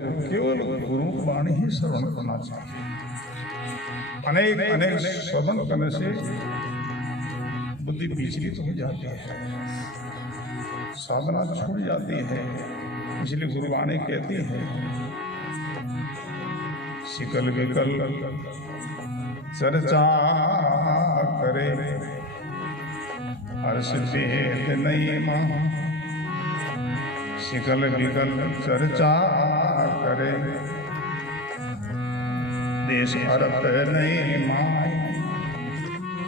केवल गुरु वाणी ही श्रवण करना चाहिए। अनेक अनेक श्रवण करने से बुद्धि विचलित हो जाती है, साधना छूट जाती है। इसलिए गुरुवाणी कहती है, शिकल विकल चर्चा करे हर्ष भेद नहीं मां। शिकल विकल चर्चा करे देश भरत नहीं माय।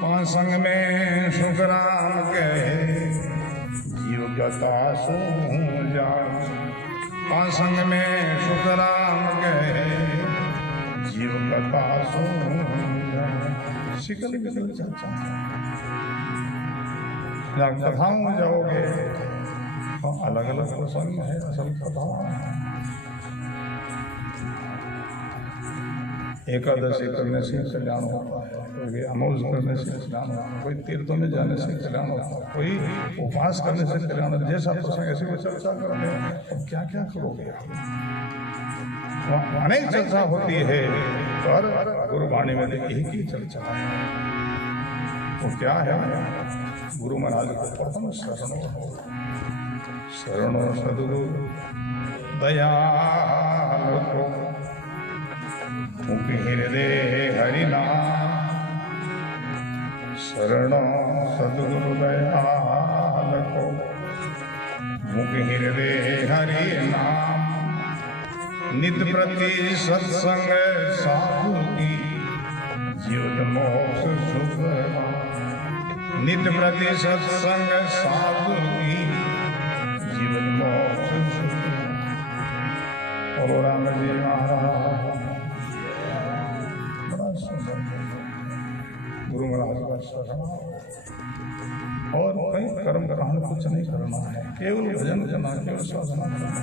पासंग में सुखराम कहे जीव गता सो जाए। पासंग में सुखराम कहे जीव गता सो जाए। शिकल विकल चर्चा कथाओं में जाओगे अलग अलग प्रसंग है, असल कथा। एकादशी करने से कल्याण होता है, कोई अमौज करने से कल्याण होता है, कोई तीर्थों में जाने से कल्याण होता है, कोई उपवास करने से कल्याण होता है। जैसा प्रसंग ऐसे कोई चर्चा करोगे, अब क्या क्या करोगे? अनेक चर्चा होती है, पर गुरुवाणी में यही की चर्चा है। तो क्या है? गुरु महाराज को प्रथम शरणो सद्गुरु दयाल को मुख हृदय हरिनाम। शरणो सद्गुरु दयाल को मुख हृदय हरिनाम। नित प्रति सत्संग साधु की जीवन मोक्ष सुख। नित प्रति सत्संग साधु की जीवन मोक्ष सुख। बोलो राम जी महाराज। बड़ा सुंदर गुरु महाराज का शरण। और कहीं कर्म ग्रहण कुछ नहीं करना है, केवल भजन करना, केवल साधना करना।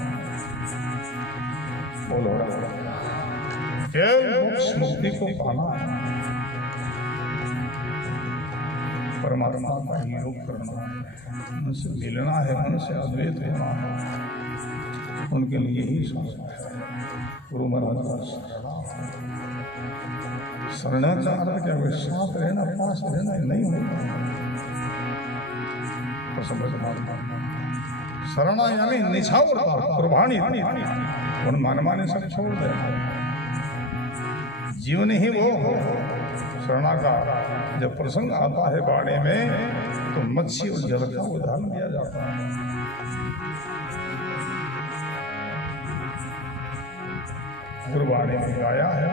बोलो राम। केवल मोक्ष मुक्ति को पाना है, परमात्मा का योग करना है, उनसे मिलना है, उनसे अद्वैत होना है। उनके लिए ही गुरु महाराज का शरणाचार क्या वे साथ रहना, पास रहना नहीं होगा। तो समझ शरणा यानी निछावरता, कुर्बानी। उन मनमाने सब छोड़ दे, जीवन ही वो हो। शरणा का जब प्रसंग आता है बाणे में, तो मच्छी और जल का उदाहरण दिया जाता है। गुरुवाणी में गाया है।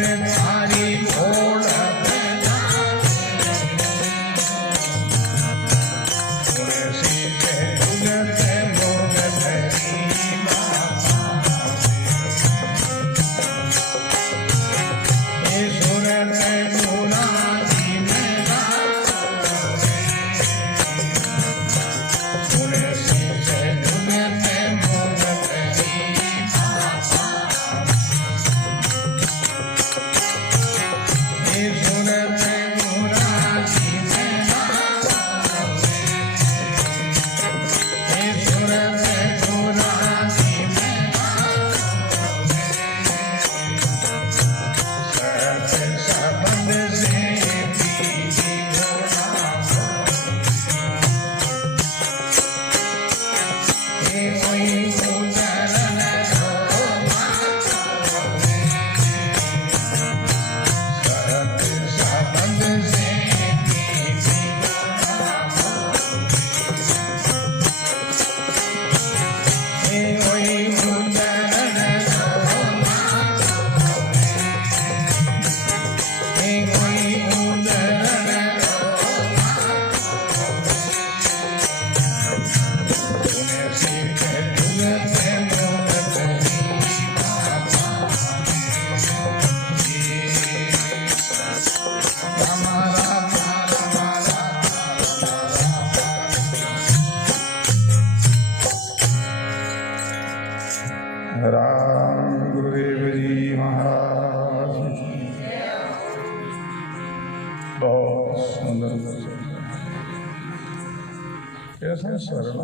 जब थारी भोल राम गुरुदेव जी महाराज बहुत सुंदर कैसा सरल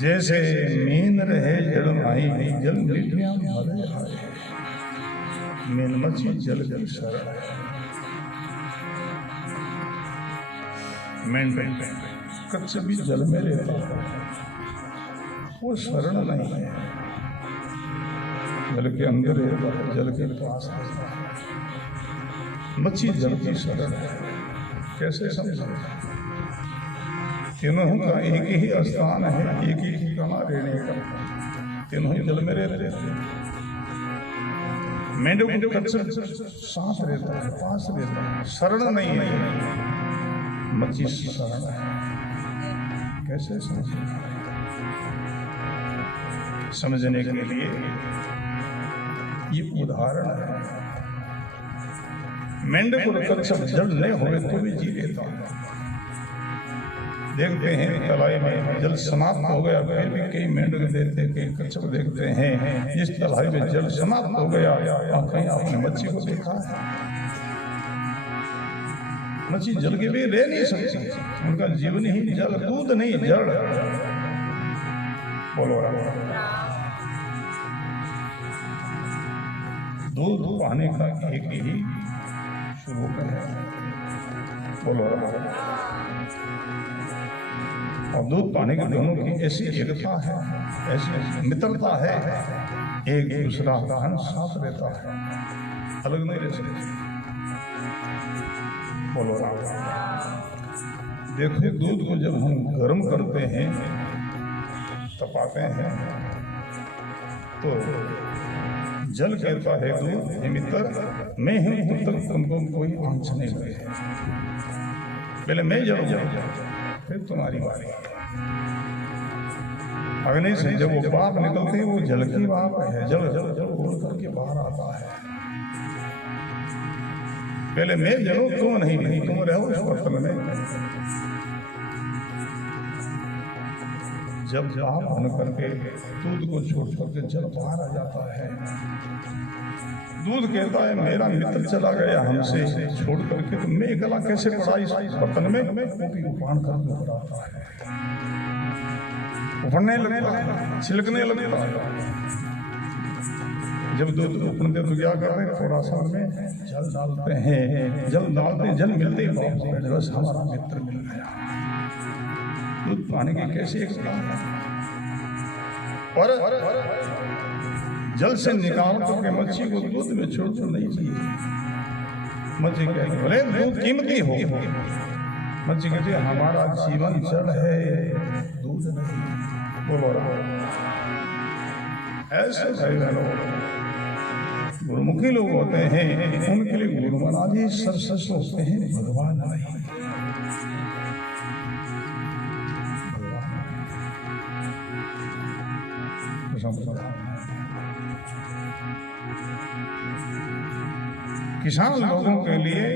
जैसे मीन रहे जल आई जल मीठिया भरे आए मीन मछी जल जल सरल मीन कच्छ भी जल में रहता है वो शरण नहीं है जल के अंदर रहता है जल के पास मच्छी जल की शरण है कैसे समझे तीनों का एक ही स्थान है एक ही ठिकाना रहने का तीनों ही जल में रहते हैं मेंढक सांस रहता है पास रहता है शरण नहीं है मच्छी शरण है कैसे समझे समझने के लिए ये उदाहरण है मेंढक और कच्छप जल नहीं हुए तो भी जी लेता देखते हैं तलाई में जल समाप्त हो गया फिर भी कई मेंढक देखते कई कच्छप देखते हैं जिस तलाई में जल समाप्त हो गया कहीं आपने मच्छी को देखा है मच्छी जल के भी रह नहीं सकती उनका जीवन ही जल दूध नहीं जल बोलो दूध पाने का एक ही स्वरूप है बोलो और दूध पाने के दोनों की ऐसी एकता है ऐसी मित्रता है एक दूसरा दान साथ रहता है अलग नहीं रह सकते बोलो देखो दूध को जब हम गर्म करते हैं तपाते हैं तो जल कहता है दूध मित्र मैं हूं तब तक तुमको कोई आंच नहीं लगे पहले मैं जल जाऊं फिर तुम्हारी बारी अग्नि से जब वो भाप निकलती है वो जल की भाप है जल जल जल उड़ करके बाहर आता है पहले मैं जलूं तुम नहीं तुम रहो इस बर्तन में जब आप बन करके दूध को छोड़ करके जल बाहर आ जाता है दूध कहता है मेरा मित्र चला गया हमसे छोड़ करके तो मैं गला कैसे पड़ा इस बर्तन में वो भी उफान करके पड़ाता है उफड़ने लगता है छिलकने लगता है जब दूध उफड़ते तो क्या करते हैं थोड़ा सा में जल डालते हैं जल मिलते ही बस हमारा मित्र मिल गया दूध पाने की कैसी एक और जल से निकाल करके मच्छी को दूध में छोड़ तो नहीं चाहिए मच्छी कहती बोले दूध कीमती हो मच्छी कहती हमारा जीवन जल है दूध नहीं बोलो ऐसे गुरुमुखी लोग होते हैं उनके लिए गुरु महाराज जी सच होते हैं भगवान नहीं किसान लोगों के लिए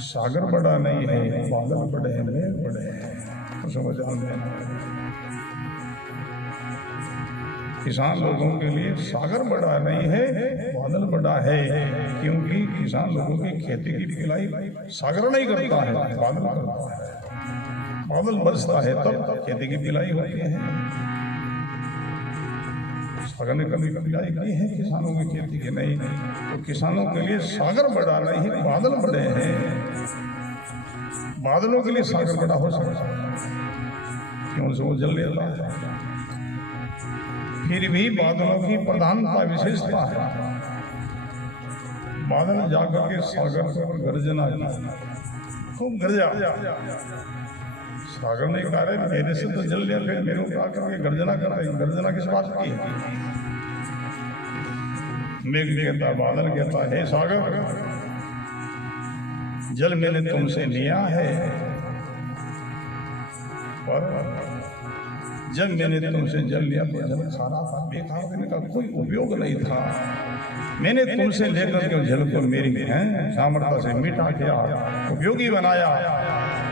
सागर बड़ा नहीं है, बादल बड़े हैं, मेघ बड़े हैं। तो समझ लेना, किसान लोगों के लिए सागर बड़ा नहीं है, बादल बड़ा है। क्योंकि किसान लोगों की खेती की पिलाई सागर नहीं करता है, बादल करता है। बादल बरसता है तब खेती की पिलाई होती है। सागर ने कभी पिलाई की है किसानों की खेती की? नहीं। तो किसानों के लिए सागर बड़ा नहीं, बादल बड़े हैं। बादलों के लिए सागर बड़ा हो सकता है, क्यों से वो जल लेता है। फिर भी बादलों की प्रधानता विशेषता है। बादल जाकर के सागर पर गर्जना की, खूब गरजा। सागर ने कहा है मेरे से तो जल लिया, फिर मेरे को आकर के गर्जना कर रही। गर्जना किस बात की है? मेघ कहता, बादल कहता है सागर, जल मैंने तुमसे लिया है, पर जब मैंने तुमसे जल लिया तो जल खारा था, बेकार देने का कोई उपयोग नहीं था। मैंने तुमसे लेकर के जल को मेरी सामर्थ्य से मीठा किया, उपयोगी बनाया।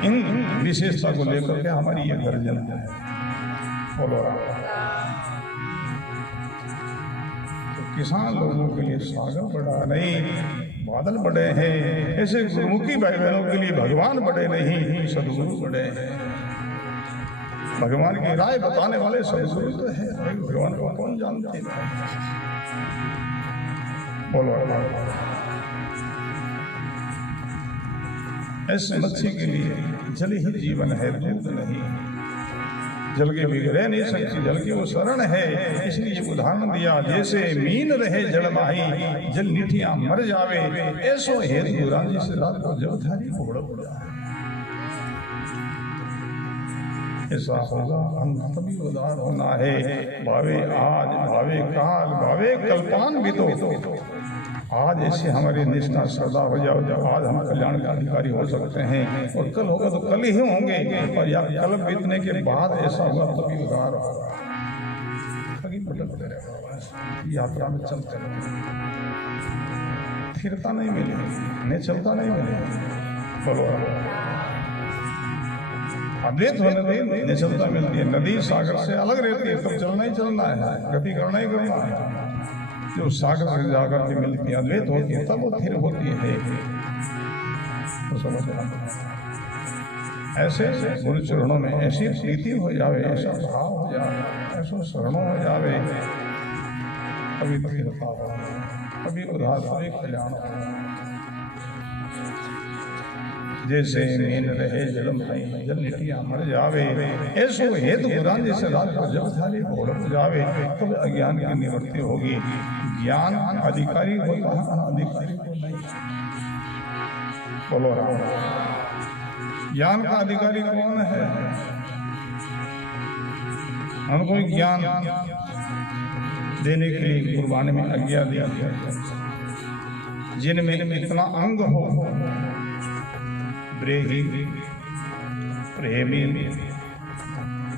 इन विशेषता को लेकर के हमारी ये गर्जन है। बोलो, तो किसान लोगों के लिए सागर बड़ा नहीं, बादल बड़े हैं। ऐसे गुरुमुखी भाई बहनों के लिए भगवान बड़े नहीं, सदगुरु बड़े हैं। भगवान की राय बताने वाले सदगुरु तो है, भगवान को कौन जानते हैं? बोलो, ऐसे मच्छी के लिए जल ही जीवन है, दूध नहीं। जल के बिगड़ नहीं सकती, जल की वो शरण है। इसलिए उदाहरण दिया, जैसे मीन रहे जल माही, जल निठिया मर जावे, ऐसो हेतु गुरान जी से रात को जब थारी घोड़ हो जाए। ऐसा होगा, हम तभी उदार होना है। भावे आज, भावे काल, भावे कल्पान भी तो आज ऐसे हमारी निष्ठा श्रद्धा हो जाओ, जब आज हम कल्याण के अधिकारी हो सकते हैं। और कल होगा तो कल ही होंगे, और या कल बीतने के बाद ऐसा हुआ तभी उदार होगा। कभी भटकते रहेगा, यात्रा में चलते रहेगा, स्थिरता नहीं मिलेगी, नहीं चलता नहीं मिलेगी। बोलो, अद्वैत होने में निश्चलता मिलती है। नदी सागर से अलग रहती है, तब चलना ही चलना है, गति करना ही करना है। जो सागर से जाकर के मिलती है, अद्वैत होती है, तब वो स्थिर होती है। तो समझना, ऐसे गुरु चरणों में ऐसी प्रीति हो जावे, ऐसा भाव हो जावे, ऐसा शरणों हो जावे, कभी स्थिरता हो, कभी उदार, कभी कल्याण हो। जैसे मीन रहे जल माही, जल निठिया मर जावे, ऐसो हेतु गुरान जैसे रात को जब थाली घोड़ हो जावे, तब अज्ञान की निवृत्ति होगी। ज्ञान अधिकारी होता है, अनाधिकारी को नहीं। बोलो, ज्ञान का अधिकारी कौन है? हमको ज्ञान देने के लिए कुर्बानी में आज्ञा दिया गया, जिनमें इतना अंग हो, प्रेही प्रेमी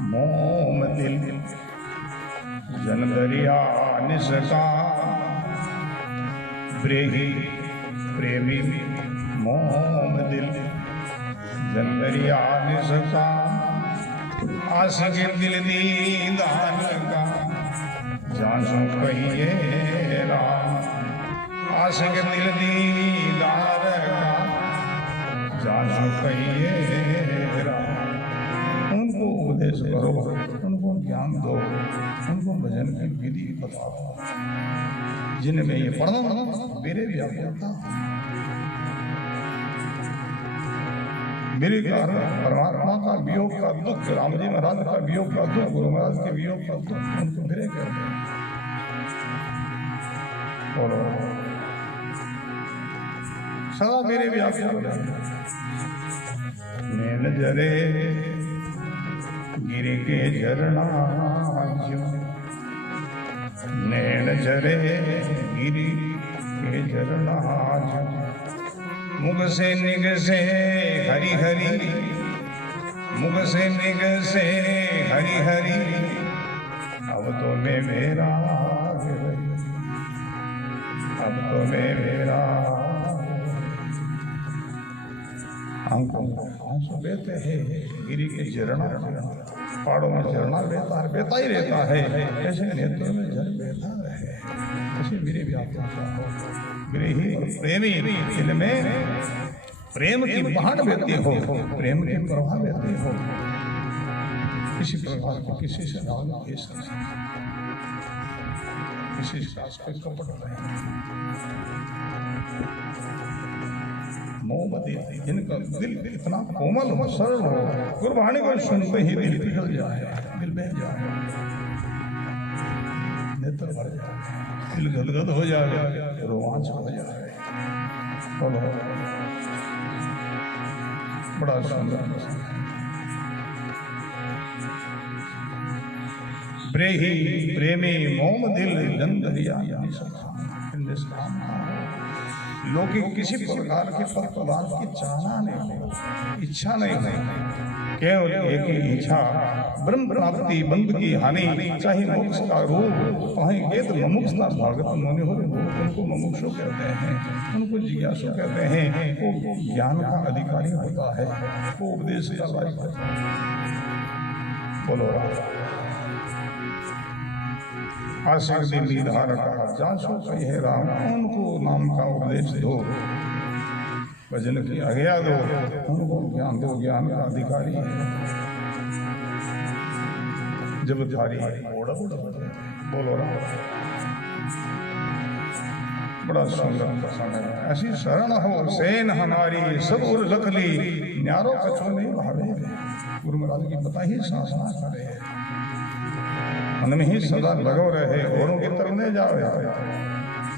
मोम दिल जन दरिया निसका। प्रेही प्रेमी मोम दिल जन दरिया निसका। आशिक दिल दीदार का जान कहिए राम। आशिक दिल दीदार का जान कहिए राम। उनको उपदेश करो, उनको ज्ञान दो, उनको भजन की विधि बताओ, जिनमें ये पढ़ना मेरे भी आता। मेरे कारण परमात्मा का वियोग का दुख, राम जी महाराज का वियोग का दुख, गुरु महाराज के वियोग का दुख, उनको मेरे कर बोलो, सदा मेरे भी आज्ञा। नैन जरे गिर के झरना ज्यों, नैन जरे गिर के झरना ज्यों। मुख से निग से हरि हरि, मुख से निग से हरि हरि। अब तो मैं मेरा अब तो मेरा आंखों आंसू बहते हैं, गिरी के झरना पहाड़ों में झरना बहता ही रहता है, ऐसे नेत्रों में जल बहता रहे। ऐसे मेरे भी आत्मा मेरे ही प्रेमी दिल में प्रेम की बहान बहती हो, प्रेम की प्रवाह बहती हो, किसी प्रकार की किसी से राग किसी से कपट नहीं, मोहब्बत जिनका दिल इतना कोमल हो, सरल हो, गुरबाणी को सुनते ही दिल पिघल जाए, दिल बह जाए, नेत्र भर जाए, दिल गदगद हो जाए, रोमांच हो जाए। बोलो बड़ा सुंदर प्रेमी मोम दिल जंदरिया लौकिक किसी प्रकार के पद पदार्थ की चाहना नहीं हो, इच्छा नहीं हो, केवल एक ही इच्छा ब्रह्म प्राप्ति, बंध की हानि, चाहे मोक्ष का रूप, चाहे वेद मुमुक्षुता भागवत मुनि हो, उनको मुमुक्षु कहते हैं, उनको जिज्ञासु कहते हैं। वो ज्ञान का अधिकारी होता है, वो उपदेश का लायक होता है। बोलो आशिक दिल्ली धारा का जासो कहे राम, उनको नाम का उपदेश दो, भजन की आज्ञा दो, उनको ज्ञान दो, ज्ञान का अधिकारी है। जब धारी बोलो राम, बड़ा सुंदर समय। ऐसी शरण हो सेन हमारी, सब उर लखली, न्यारो कछो नहीं भावे, गुरु महाराज की पता ही शासना करे, मन में ही सदा लगो रहे, औरों की तरफ नहीं जाओ,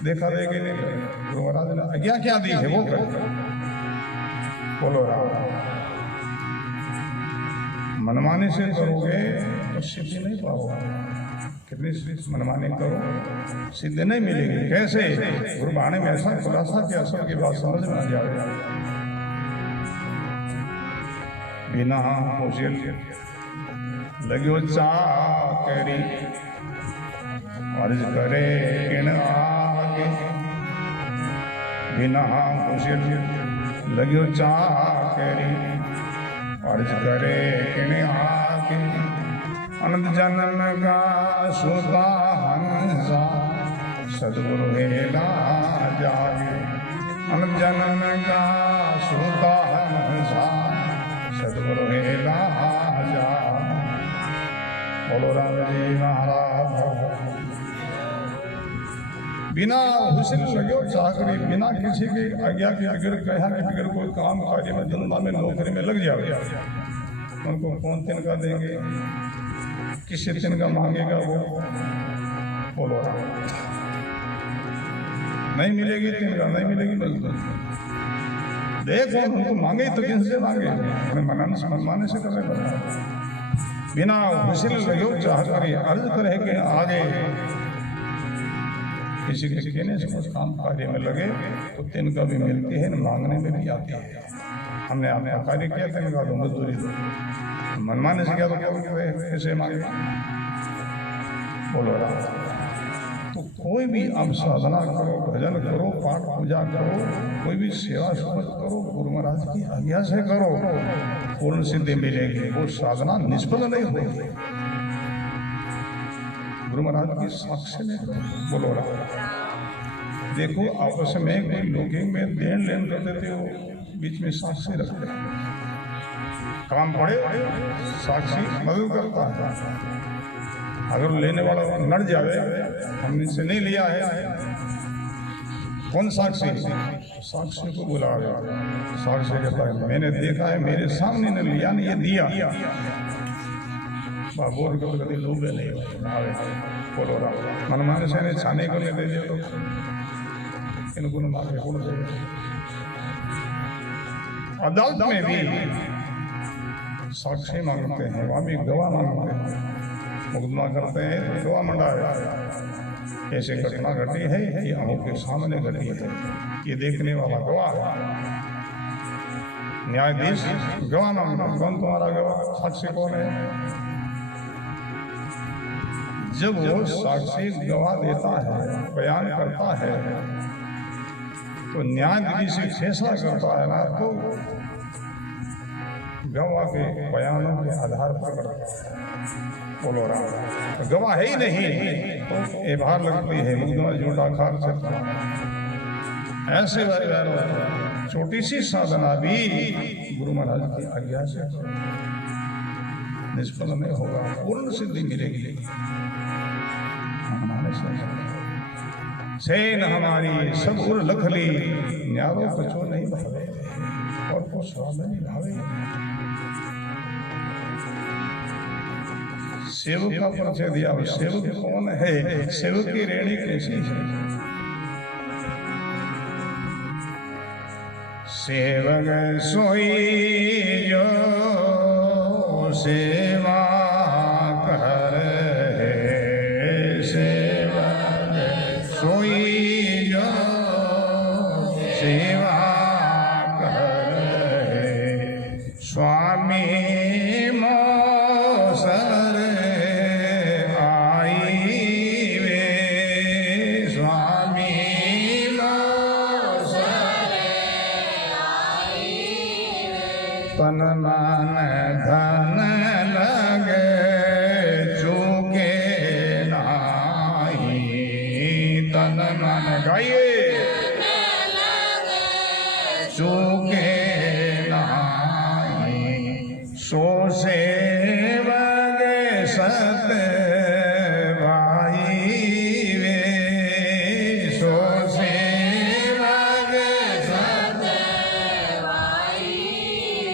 देखा देखे नहीं करे। गुरु महाराज ने आज्ञा क्या दी है वो कर। बोलो राम, मनमानी से करोगे तो सिद्धि नहीं पाओगे, कितनी मनमानी करो सिद्धि नहीं मिलेगी। कैसे? गुरबाणी में ऐसा खुलासा किया, सबकी बात समझ में आ जाए। बिना होशियल लग्यो चाकरी, अर्ज करे किण आगे, बिना होशियल लग्यो चाकरी, अर्ज करे किण आगे, अनंत जन्म का सुता हंसा, सदगुरु हेला जागे, अनंत जन्म का सुता हंसा, सदगुरु हेला जा। बोलो राम जी महाराज। बिना हुसन लगे चाकरी, बिना किसी की आज्ञा के अगर कहा कि अगर कोई काम कार्य में धंधा में नौकरी में लग जाए, उनको कौन तिनका देंगे, किसी तिनका मांगेगा वो? बोलो नहीं मिलेगी तिनका, नहीं मिलेगी मजदूर। देखो उनको मांगे तो किससे मांगे, मनमाने से करने पड़ेगा। बिना हुसन लगे चाकरी, अर्ज करे के आगे, किसी के कहने से कुछ काम कार्य में लगे तो तिनका भी मिलती है, मांगने में भी आती है। हमने आपका कार्य किया, तिनका दो, मजदूरी दो। मनमाने से क्या तो कैसे मांगे? बोलो राम। तो कोई भी आप साधना करो, भजन करो, पाठ पूजा करो, कोई भी सेवा समझ करो, गुरु महाराज की आज्ञा से करो, पूर्ण सिद्धि मिलेगी। वो साधना निष्फल नहीं होगी, गुरु महाराज की साक्षी में। बोलो राम। देखो आपस में कोई लोगिंग में देन लेन करते थे, वो बीच में साक्षी रखते, काम पड़े साक्षी मदद करता है। अगर लेने वाला नड़ जावे, हमने से नहीं लिया है, कौन साक्षी? साक्षी को बुलावे, साक्षी कहता है मैंने देखा है, मेरे सामने ने लिया नहीं, ये दिया। बाबू कभी लोग नहीं आवे। बोलो राम। मनमाने से छाने को नहीं दे दिया तो इनको न मांगे कौन दे? अदालत में भी साक्षी मांगते हैं, वहां भी गवाह मांगते हैं, मुकदमा करते हैं, गवाह मंडाया, ऐसे घटना घटी है, ये आंखों के सामने घटी है, ये देखने वाला गवाह। न्यायाधीश गवाह मांगता, कौन तुम्हारा गवाह? साक्षी कौन है? जब वो साक्षी गवाह देता है, बयान करता है, तो न्यायाधीश से फैसला करता है ना, तो गवाह के बयानों के आधार पर करता है। बोलो राम। तो गवाह है ही नहीं तो एभार लगती है, मुकदमा झूठा खाक सकता। ऐसे छोटी सी साधना भी गुरु महाराज की आज्ञा से निष्फल में होगा, पूर्ण सिद्धि मिलेगी। सेन हमारी सब उर लखली, न्यारो कछो नहीं भावे, और को स्वाद नहीं भावे। सेवक का परिचय दिया, सेवक कौन है, सेवक की रेणी कैसी है। सेवक सोई जो सेवा करे, सेवक सोई जो सेवा करे, स्वामी मोसर आई वे, स्वामी मोसर आई वे, तन मन धन लगे चूके नाही, तन मन गाइए चूके नाही, सो सेवक सत भाई वे, सो सेवक सत भाई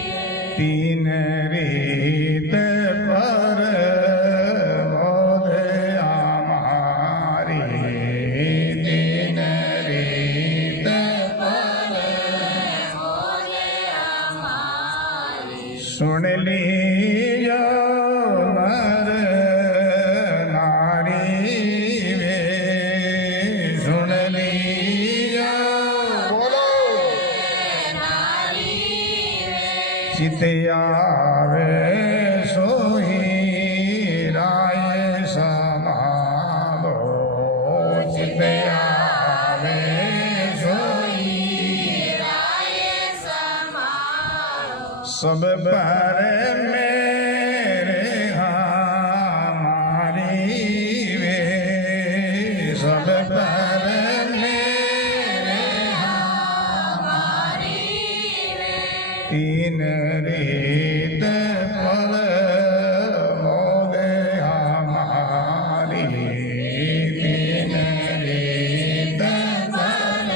वे, तीन रीत पर मोद हमारी, तीन रीत पर मोद हमारी, सुन लियो नर नारी वे, सुन लियो बोलो नारी वे, चित आवे सोही राय समालो, चित आवे सोही राय समालो, सब पर मेरे हमारी वे, सब पर मेरे हमारी वे, तीन रीत पर मोद हमारी, तीन रीत पर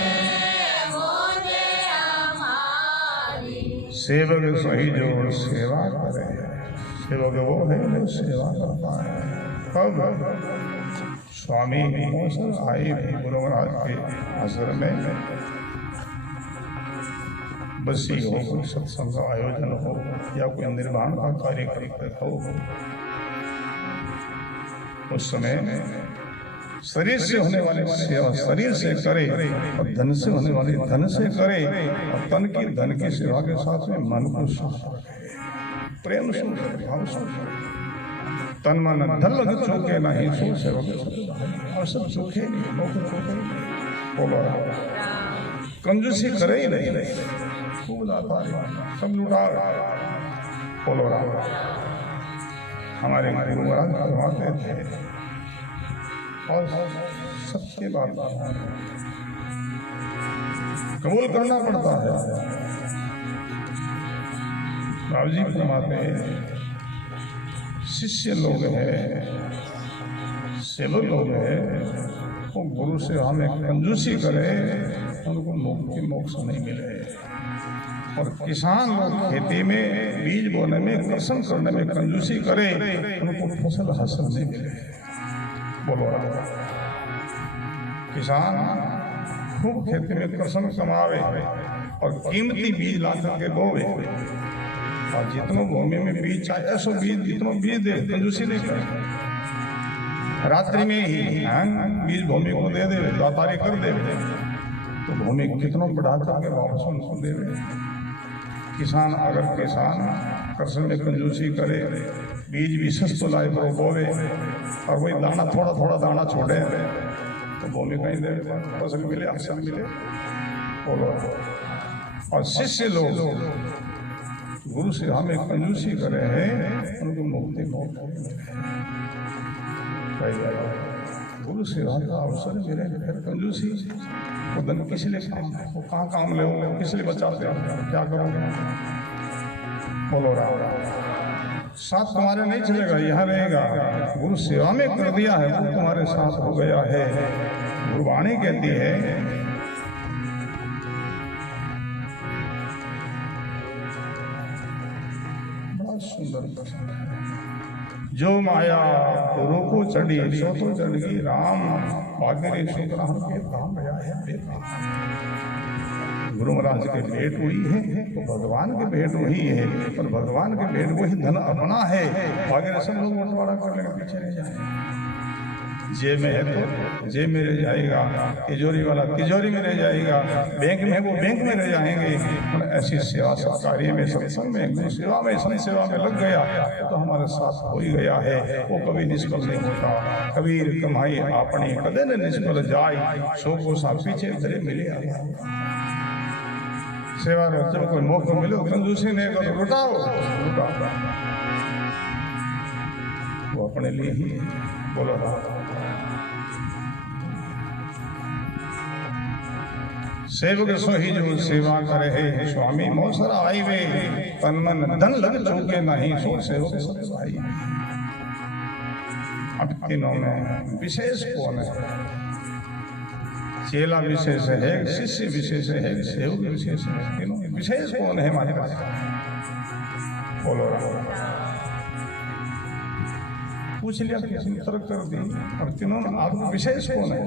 मोद हमारी, सेवक सही जोड़ सेवा करे, सेवक वो है जो सेवा करता है। कब स्वामी मोसर आई गुरु महाराज के आश्रम में बसी हो, कोई सत्संग का आयोजन हो या कोई निर्माण का कार्यक्रम हो, उस समय शरीर से होने वाली सेवा शरीर से करे और धन से होने वाली धन से करे, और तन की धन की सेवा के साथ में मन को प्रेम से भाव से, तन मन धन लग चुके नहीं सो सेवा और सब चुके कंजूसी करे ही नहीं, खूब लाता सब लुटा बोलो। हमारे गुरु महाराज फरमाते थे और सच्ची बात कबूल करना पड़ता है। बाबू जी फरमाते शिष्य लोग हैं, सेवक लोग हैं, वो गुरु से हमें कंजूसी करे उनको मुक्ति मोक्ष नहीं मिले, और किसान लोग खेती में बीज बोने में कृषि करने में कंजूसी करे उनको फसल हासिल नहीं मिले। बोलो किसान खूब खेती में कृषि कमावे और कीमती बीज ला करके बोवे, और जितना भूमि में बीज चाहिए ऐसा बीज जितना बीज दे कंजूसी नहीं करे, रात्रि में ही बीज भूमि को दे दे, दातारी कर दे तो भूमि को कितना बढ़ा करके वापस उनको देवे। किसान अगर किसान कृषि में कंजूसी करे बीज भी सस्तो लाए पर बोवे और वही दाना थोड़ा थोड़ा दाना छोड़े तो भूमि कहीं दे फसल मिले अक्सर मिले बोलो। और शिष्य लोग गुरु से हमें कंजूसी करे हैं उनको मुक्ति गुरु सेवा का अवसर मिले फिर कंजूसी वो धन किस लिए काम वो कहाँ काम ले किस लिए बचाते हो क्या करोगे बोलो राम साथ तुम्हारे नहीं चलेगा यहाँ रहेगा। गुरु सेवा में कर दिया है वो तुम्हारे साथ हो गया है। गुरुवाणी कहती है बड़ा सुंदर जो माया गुरु को चढ़ी सो तो चढ़ गई राम भाग्य सुग्रहण के धाम गया है। गुरु महाराज के भेंट हुई है तो भगवान के भेंट वही है और भगवान के भेंट वही धन अपना है। भाग्य सब लोग बंटवारा करने के पीछे नहीं जाए जेब में है तो जेब में रह जाएगा तिजोरी वाला तिजोरी में रह जाएगा बैंक में वो बैंक में रह जाएंगे। ऐसी सेवा सरकारी में सत्संग में गुरु सेवा में संत सेवा में लग गया तो हमारे साथ हो ही गया है वो कभी निष्फल नहीं होता। कबीर कमाई अपनी कदे न निष्फल जाए सो को सा पीछे धरे मिले सेवा में जब कोई मौका मिले कंजूसी नहीं करो लुटाओ वो अपने लिए ही बोलो सेवक सोही जो सेवा करे है स्वामी मौसरा आई वे तन मन धन लग चुके नहीं सो सेवक सब भाई। अब तीनों में विशेष कौन है? चेला विशेष है शिष्य विशेष है सेवक विशेष है। तीनों विशेष कौन है हमारे पास बोलो पूछ लिया किसी ने तर्क कर दी। अब तीनों में आपको विशेष कौन है?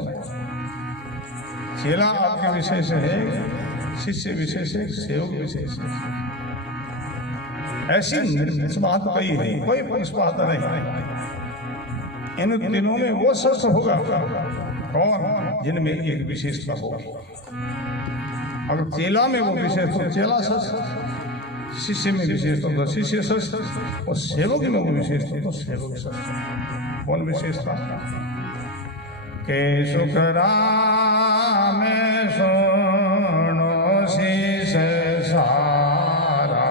चेला आपके विशेष है शिष्य विशेष है सेवक विशेष है। ऐसी बात कही है कोई पक्षपात नहीं। इन तीनों में वो सच होगा कौन जिनमें एक विशेषता होगी। अगर चेला में वो विशेष तो चेला सच शिष्य में विशेष तो शिष्य सच और सेवक में वो विशेष तो सेवक सच। कौन विशेषता के सुखराम सुनो शीश सारा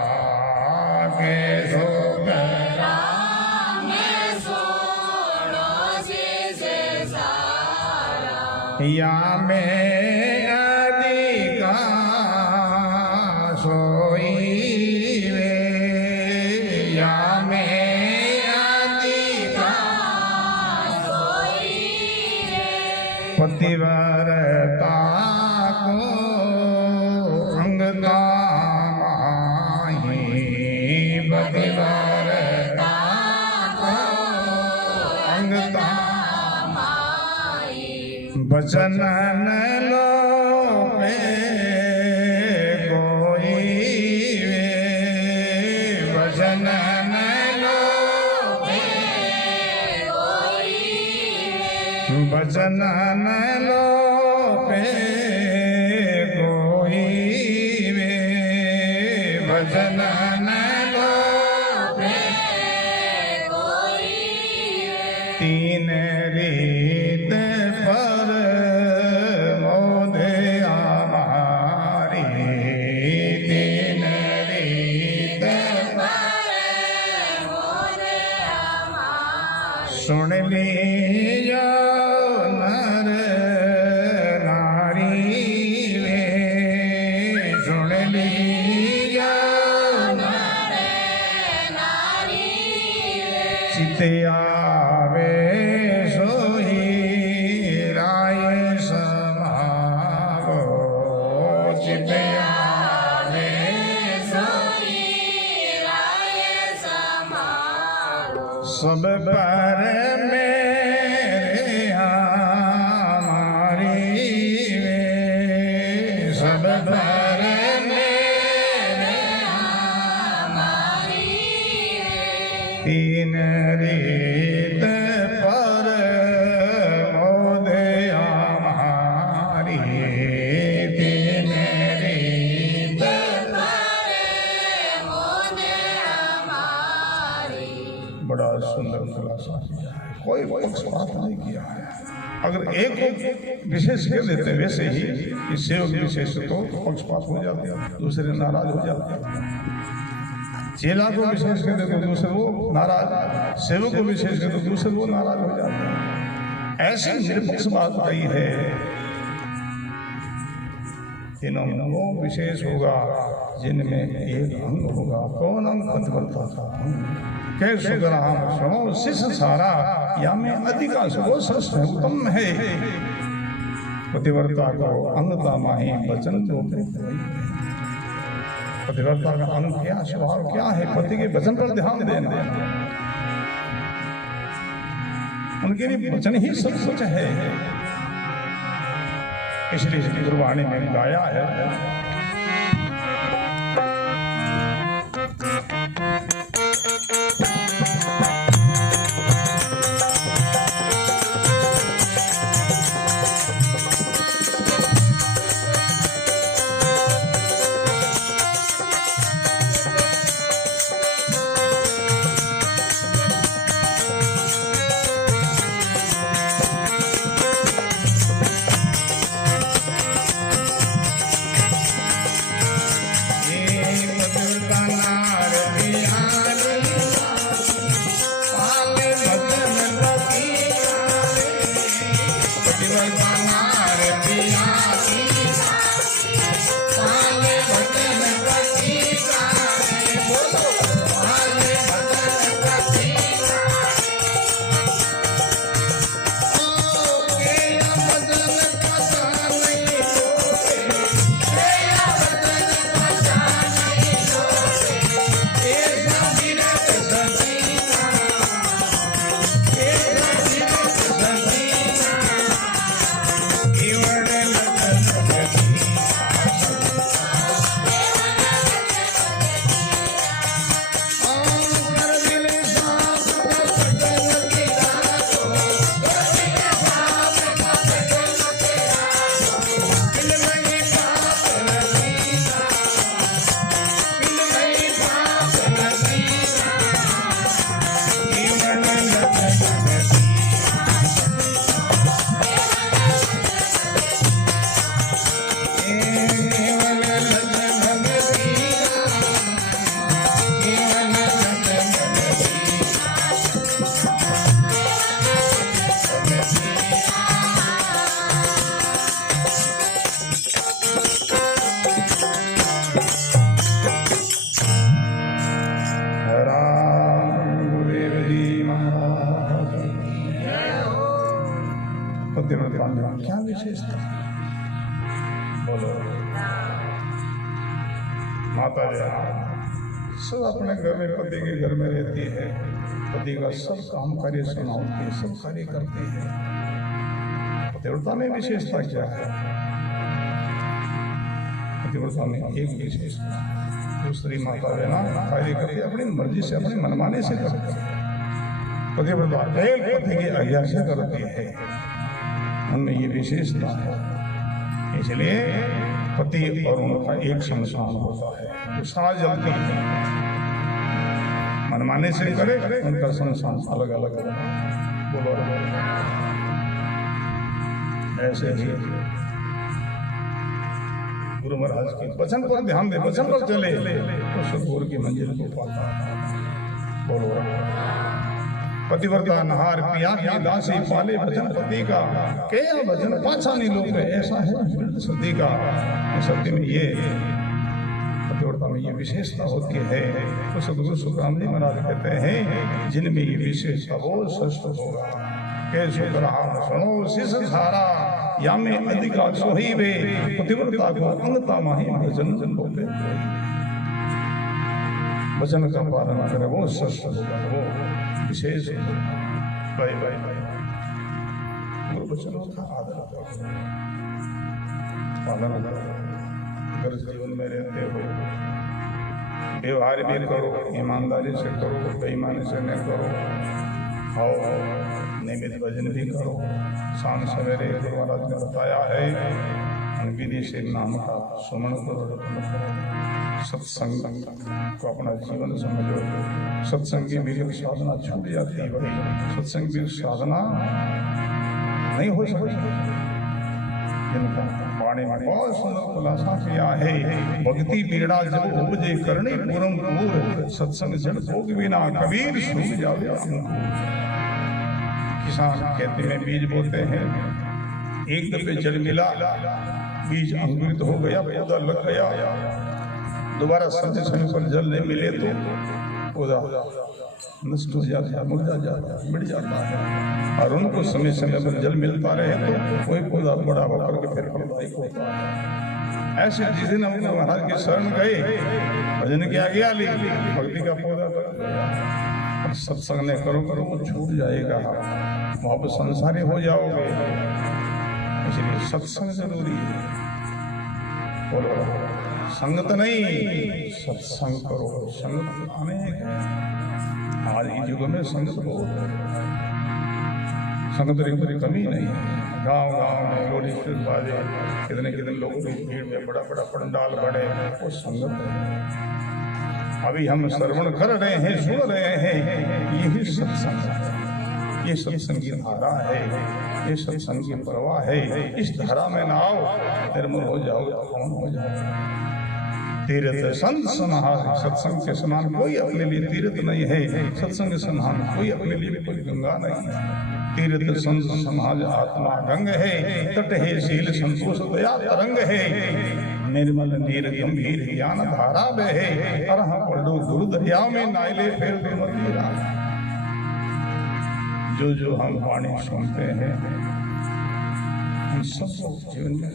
के सुखराम सुनो शीश सारा या में अधिका सोई वे या में पतिव्रता को अंगता माही पतिव्रता को अंगता माही बचन न लो पे कोई वे बचन न लो पे कोई बचन न लो पे कोई वे बचन न लो पे कोई तीन रीत पर मोदे हमारी तीन रीत पर मोदे हमारी सुन लिया आवे सोही राय समावो चित आवे सोही राय समावो सब पर मेरे हमारी वे सब पर मेरे हमारी तीन रीत पर मोदे हमारी तीन रीत पर मोदे हमारी। बड़ा प्रशंसा किया है, कोई पक्षपात नहीं किया है। अगर एक विशेष कह देते वैसे ही इस सेवक विशेष तो पक्षपात हो जाते, दूसरे नाराज हो जाते। चेला को विशेष कह देते तो दूसरे वो नाराज, सेवक को विशेष कह तो दूसरे वो नाराज हो जाते। ऐसी निरपक्ष बात कही है। तीनों वो विशेष होगा जिनमें एक अंग होगा। कौन अंग? पतिव्रता का अंग। कैसे ग्रहण सुनो शिष्य सारा या में अधिकांश वो श्रेष्ठ है, उत्तम है। पतिव्रता को अंगता माही वचन दो। पतिव्रता का अंग क्या, स्वभाव क्या है? पति के वचन पर ध्यान देना, उनके लिए वचन ही सब कुछ है। इसलिए गुरुवाणी में गाया है, क्या विशेषता? बोलो। माता जी सब अपने घर में, पति के घर में रहती है, पति का सब काम कार्य संभालती है, सब कार्य करती है। पतिव्रता में विशेषता क्या है? पतिव्रता में एक विशेषता, दूसरी माता बहना कार्य करती अपनी मर्जी से, अपनी मनमाने से करती है। पतिव्रता एक पति की आज्ञा से करती है, उनमें ये विशेषता है। इसलिए पति और उनका एक संसार होता है, वो साथ जलती है। मनमाने से करे उनका संसार अलग अलग होता है। बोलो ऐसे ही गुरु महाराज के वचन पर ध्यान दे, वचन पर चले तो सतगुरु की मंजिल को पाता है। बोलो पतिव्रता नहार पिया की दासी पाले वचन पति का, क्या वचन पाछा नहीं लोग ऐसा है सती का। सत्य में ये पतिव्रता में ये विशेषता होती है। तो सतगुरु सुखराम जी महाराज कहते हैं जिनमें ये विशेषता वो श्रेष्ठ होगा। कैसे सुनो शिष्य सारा या में अधिका सोही वे, पतिव्रता को अंगता माही भजन बोले। वचन का पालन करे वो श्रेष्ठ होगा, वो विशेष भाई भाई गुरु वचनों का आदर करो, पालन करो। अगर जीवन में रहते हो व्यवहार भी करो, ईमानदारी से करो, बेईमानी से न करो। और नियमित भजन भी करो। शाम सवेरे गुरु महाराज ने बताया है विधि से नाम का सुमन करो, सत्संग को अपना जीवन समझो। सत्संग की भी साधना छूट जाती है, वही सत्संग की साधना नहीं हो सकती। जिनका वाणी में बहुत सुंदर खुलासा किया है, भक्ति पीड़ा जब उपजे करनी पूरम पूर, सत्संग जड़ भोग बिना कबीर सूझ जावे अंकुर। किसान खेती में बीज बोते हैं, एक दफे जल मिला, बीज अंकुरित हो गया, पौधा लग गया, दोबारा समय समय पर जल नहीं मिले तो पौधा नष्ट हो जाता है, मुरझा जाता है, मिट जाता है। और उनको समय समय पर जल मिलता रहे तो कोई पौधा बड़ा होकर के फिर फलदायक होता है। ऐसे जिस दिन हम महाराज की शरण गए, भजन की आज्ञा ली, भक्ति का पौधा लग गया। सत्संग ने करो करो वो छूट जाएगा, वापस संसारी हो जाओगे। इसलिए सत्संग जरूरी है। बोलो संगत नहीं, सत्संग करो। संगत अनेक है, आज के युग में संगत बहुत है, संगत की कमी नहीं है। गांव गांव में लोरी बाजे, कितने कितने लोगों की भीड़ में बड़ा बड़ा पंडाल बने, वो संगत है। अभी हम श्रवण कर रहे हैं, सुन रहे हैं, यही सत्संग है, ये सत्संग की धारा है, ये सत्संग की प्रवाह है। इस धारा में ना आओ, निर्मल हो जाओ, कौन हो जाओ। तीर्थ संत सनहार, सत्संग के समान कोई अपने लिए तीर्थ नहीं है, सत्संग के समान कोई अपने लिए कोई गंगा नहीं है। तीर्थ संत समाज आत्मा गंग है, तट है शील संतोष दया तरंग है। निर्मल नीर गंभीर ज्ञान धारा बहे, अरह पढ़ो गुरु दरिया में नाइले फिर दुमती राह। जो जो हम वाणी सुनते हैं, हम सब जीवन में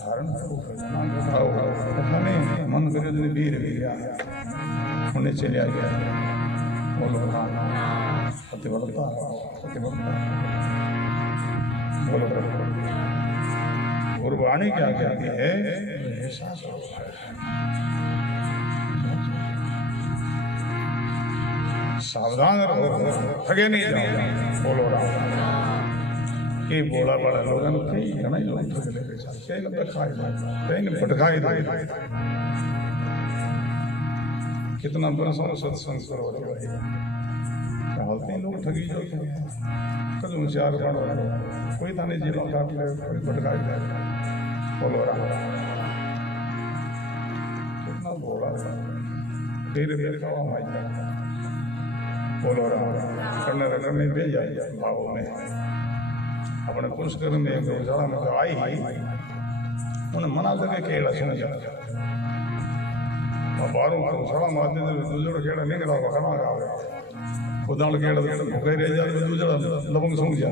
धारण करो, मन करे वीर वीरिया उन्हें चलिया गया। बोलो पतिव्रता पतिव्रता, बोलो गुरबाणी क्या कहती है? सावधान रहो, ठगे नहीं जाओ। बोलो राम के बोला बड़ा लोगन कई घना लोग ठग लेके चलते, कई भटकाए दे। कितना बरसों सत्संग करो, हालते लोग ठगी जाते हैं। कल होशियार बनो, कोई थाने जेलों काट ले, कोई भटकाए दे। बोलो राम कितना बोला फिर खावा माई। बोलो राम करने रखने भेज आई भावों में अपने पुष्कर में गौशाला में तो आई उन्हें मना करके केड़ा सुन जा बारों गौशाला मारते दूजड़ केड़ा निकला खड़ा गावे उदाल केड़ा भूखे रह जाए दूजड़ लवंग सूंघ जा।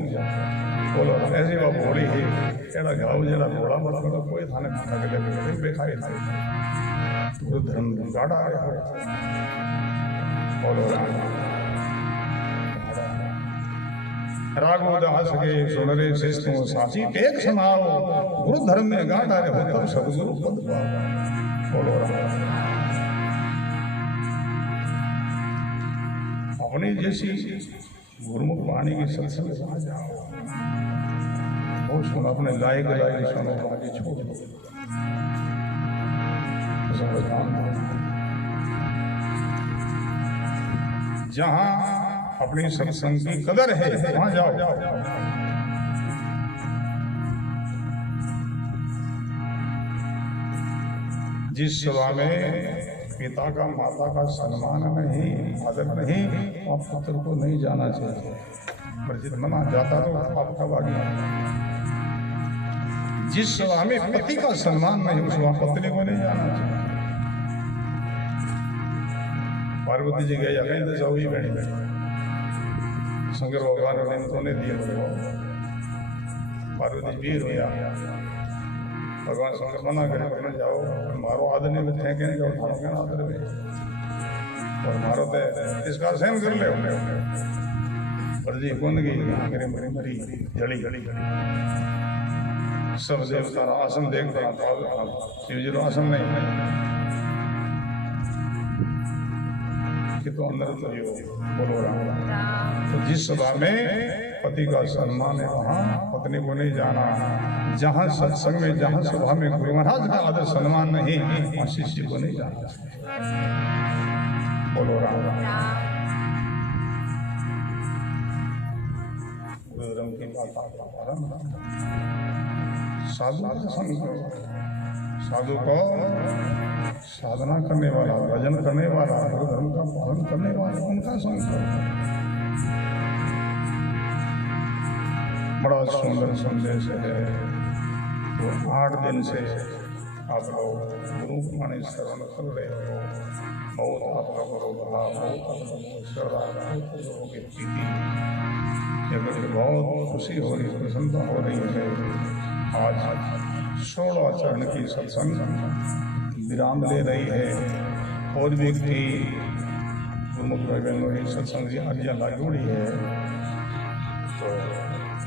बोलो ऐसी बात बोली है केड़ा गाँव जरा घोड़ा बड़ा बड़ा कोई थाने खाना के लिए बेखाई था गुरु धर्म गाड़ा आया। बोलो रागो दास के सुन रे शिष्टों साची टेक सुनाओ, गुरु धर्म में गांठ आरे हो तब सदगुरु पद पाओ। बोलो अपनी जैसी गुरुमुख वाणी की सत्संग समझ जाओ, वो सुन अपने लायक लायक सुनो, बाकी छोड़ दो। जहां अपनी सत्संग की कदर है वहां जाओ। जिस सभा में पिता का माता का सम्मान नहीं, आदर नहीं, आप पुत्र को नहीं जाना चाहिए। पर जिस मना जाता तो आपका भागी। जिस सभा में पति का सम्मान नहीं, उस वहां पत्नी को नहीं जाना चाहिए। पार्वती जी गए कहीं तो जाओ ही बहनी बहनी शंकर भगवान ने उन्होंने दिए। पार्वती वीर हो भगवान शंकर मना करे जाओ, मारो आदमी में थे कहने जाओ खाना आदर में और मारो तो इसका सहन कर ले। पर जी कौन गई मेरे मरी मरी जड़ी जड़ी सब देवता आसन देखता शिव जी तो आसन नहीं कि तो अंदर तो बोलो राम। तो जिस सभा में पति का सम्मान है वहाँ पत्नी को नहीं जाना। जहाँ सत्संग में, जहाँ सभा में गुरु महाराज का आदर सम्मान नहीं, वहाँ शिष्य को नहीं जाना। बोलो राम राम। गुरुधर्म की बात साधु का संग करो, साधु को साधना करने वाला, भजन करने वाला, गुरुधर्म का पालन करने वाला, उनका संग करो। बड़ा सुंदर संदेश है। तो 8 दिन से आप लोग गुरु वाणी श्रवण कर रहे हो। बहुत आप लोगों को भाव, बहुत श्रद्धा, बहुत लोगों की प्रीति, बहुत खुशी हो रही, प्रसन्नता हो रही है। आज 16 चरण की सत्संग विराम ले रही है। और व्यक्ति गुरुमुख सत्संग की आज्ञा लागू है। तो